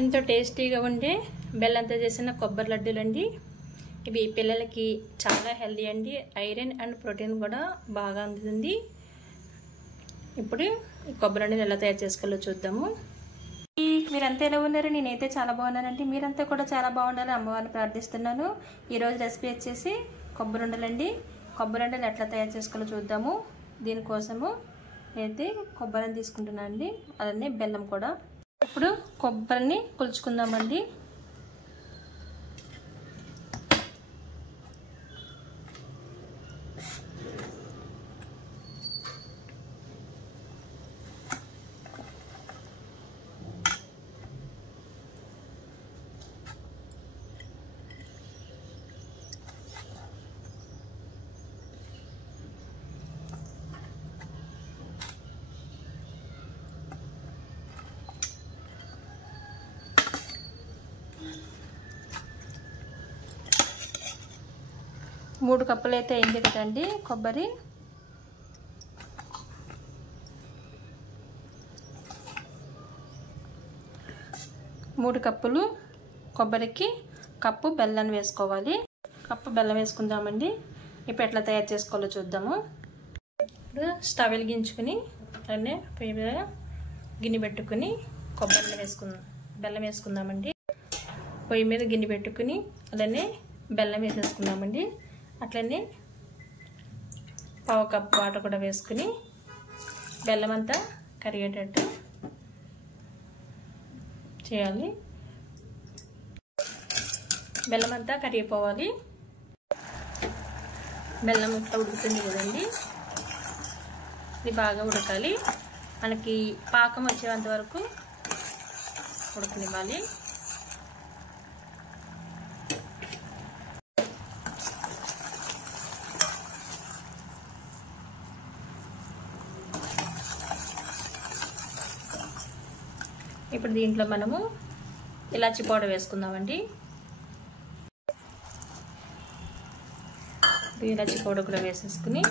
ఎంతో టేస్టీగా ఉండే బెల్లంతో చేసిన కొబ్బరి లడ్డూలు అండి. ఇవి పిల్లలకి చాలా హెల్దీ అండి. ఐరన్ అండ్ ప్రోటీన్ కూడా బాగా అందుతుంది. ఇప్పుడు ఈ కొబ్బరి లడ్డూలు ఎలా తయారు చేసుకోవాలో చూద్దాము. మీరంతా ఎలా ఉన్నారు? నేనైతే చాలా బాగున్నానండి. మీరంతా కూడా చాలా బాగుండాలని అమ్మవారిని ప్రార్థిస్తున్నాను. ఈరోజు రెసిపీ వచ్చేసి కొబ్బరి ఉండలండి. కొబ్బరి ఉండలు ఎట్లా తయారు చేసుకోవాలో చూద్దాము. దీనికోసము నేనైతే కొబ్బరిని తీసుకుంటున్నాను అండి, అలానే బెల్లం కూడా. ఇప్పుడు కొబ్బరిని కొలుచుకుందామండి. మూడు కప్పులు అయితే అయింది కదండి కొబ్బరి. మూడు కప్పులు కొబ్బరికి కప్పు బెల్లం వేసుకోవాలి. కప్పు బెల్లం వేసుకుందామండి. ఇప్పుడు ఎట్లా తయారు చేసుకోవాలో చూద్దాము. ఇప్పుడు స్టవ్ వెలిగించుకుని అలానే పొయ్యి మీద గిన్నె పెట్టుకుని బెల్లం వేసుకుందామండి. పొయ్యి మీద గిన్నె పెట్టుకుని అలానే బెల్లం వేసేసుకుందామండి. అట్లనే పావు కప్పు వాటర్ కూడా వేసుకుని బెల్లం అంతా కరిగేటట్టు చేయాలి. బెల్లం అంతా కరిగిపోవాలి. బెల్లం ఇట్లా ఉడుకుతుంది కదండి, ఇది బాగా ఉడకాలి. మనకి పాకం వచ్చేంత వరకు ఉడకనివ్వాలి. ఇప్పుడు దీంట్లో మనము ఇలాచి పౌడర్ వేసుకుందామండి. ఇలాచి పౌడర్ కూడా వేసేసుకుని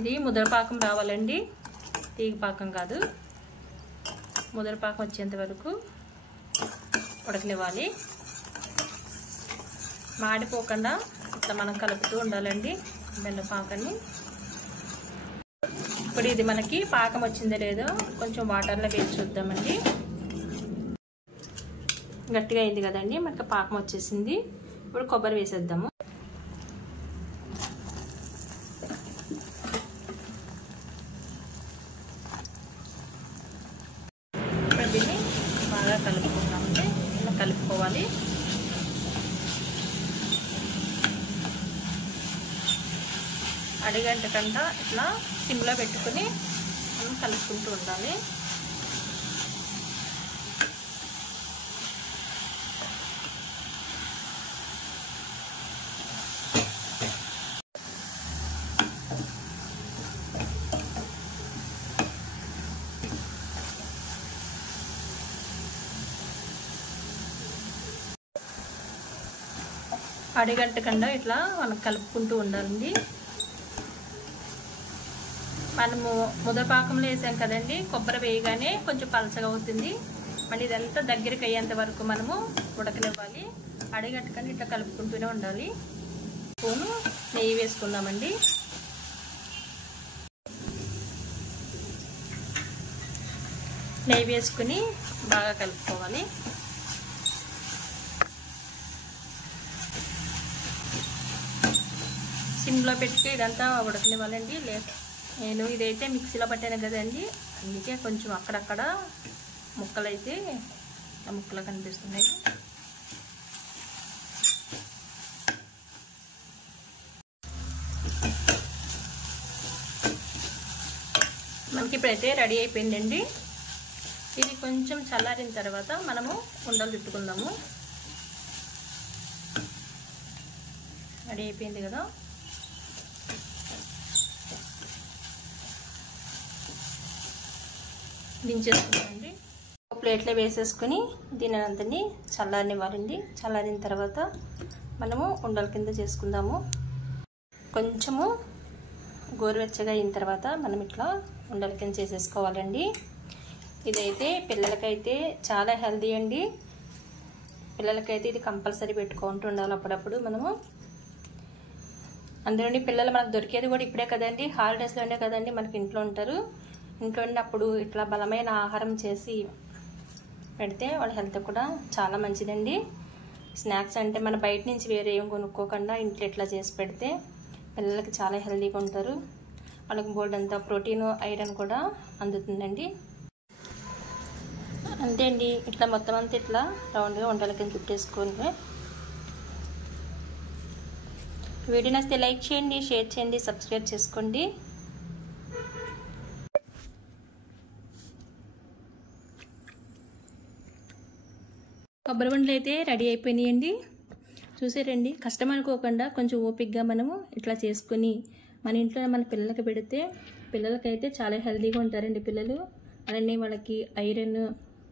ఇది ముద్రపాకం రావాలండి, తీగ పాకం కాదు. ముద్రపాకం వచ్చేంత వరకు ఉడకనివ్వాలి. మాడిపోకుండా ఇట్లా మనం కలుపుతూ ఉండాలండి బెల్లం పాకాన్ని. ఇప్పుడు ఇది మనకి పాకం వచ్చిందో లేదో కొంచెం వాటర్లో వేసి చూద్దామండి. గట్టిగా అయింది కదండి, మనకి పాకం వచ్చేసింది. ఇప్పుడు కొబ్బరి వేసేద్దాము. ఇప్పుడు దీన్ని బాగా కలుపుకుందామండి. ఇలా కలుపుకోవాలి. అడిగంటకంట ఇట్లా సిమ్లో పెట్టుకుని మనం కలుపుకుంటూ ఉండాలి. అడిగంటకండా ఇట్లా మనం కలుపుకుంటూ ఉండాలండి. మనము ముద్రపాకంలో వేసాం కదండి, కొబ్బరి వేయగానే కొంచెం పలచగా అవుతుంది. మళ్ళీ ఇదంతా దగ్గరికి అయ్యేంత వరకు మనము ఉడకనివ్వాలి. అడిగట్టుకొని ఇట్లా కలుపుకుంటూనే ఉండాలి. స్పూను నెయ్యి వేసుకుందామండి. నెయ్యి వేసుకుని బాగా కలుపుకోవాలి. సిమ్లో పెట్టుకు ఇదంతా ఉడకనివ్వాలండి. నేను ఇదైతే మిక్సీలో పట్టాను కదండి, అందుకే కొంచెం అక్కడక్కడ ముక్కలు అయితే ముక్కలు కనిపిస్తున్నాయి. మనకి ఇప్పుడైతే రెడీ అయిపోయిందండి. ఇది కొంచెం చల్లారిన తర్వాత మనము ఉండలు చుట్టుకుందాము. రెడీ అయిపోయింది కదా. దించేసుకుందామండి. ప్లేట్లో వేసేసుకుని దీని అంతని చల్లారనివ్వాలండి. చల్లారిన తర్వాత మనము ఉండల కింద చేసుకుందాము. కొంచెము గోరువెచ్చగా అయిన తర్వాత మనం ఇట్లా ఉండల కింద చేసేసుకోవాలండి. ఇదైతే పిల్లలకైతే చాలా హెల్దీ అండి. పిల్లలకైతే ఇది కంపల్సరీ పెట్టుకుంటూ ఉండాలి అప్పుడప్పుడు మనము. అందులోని పిల్లలు మనకు దొరికేది కూడా ఇప్పుడే కదండి, హాలిడేస్లోనే కదండి మనకి ఇంట్లో ఉంటారు. ఇంట్లో ఉన్నప్పుడు ఇట్లా బలమైన ఆహారం చేసి పెడితే వాళ్ళ హెల్త్ కూడా చాలా మంచిదండి. స్నాక్స్ అంటే మన బయట నుంచి వేరే ఏం కొనుక్కోకుండా ఇంట్లో ఇట్లా చేసి పెడితే పిల్లలకి చాలా హెల్తీగా ఉంటారు. వాళ్ళకి బోల్డ్ అంతా ప్రోటీన్, ఐరన్ కూడా అందుతుందండి. అంతే అండి, ఇట్లా మొత్తం అంతా ఇట్లా రౌండ్గా ఉండల కింద చుట్టేసుకొని వీడియో నచ్చితే లైక్ చేయండి, షేర్ చేయండి, సబ్స్క్రైబ్ చేసుకోండి. కొబ్బరి ఉండలు అయితే రెడీ అయిపోయినాయండి. చూసారండి, కష్టం అనుకోకుండా కొంచెం ఓపికగా మనము ఇట్లా చేసుకుని మన ఇంట్లో మన పిల్లలకి పెడితే పిల్లలకైతే చాలా హెల్తీగా ఉంటారండి పిల్లలు. అలానే వాళ్ళకి ఐరన్,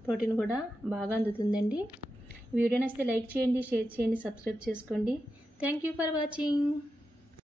ప్రోటీన్ కూడా బాగా అందుతుందండి. వీడియో నచ్చితే లైక్ చేయండి, షేర్ చేయండి, సబ్స్క్రైబ్ చేసుకోండి. Thank you for watching.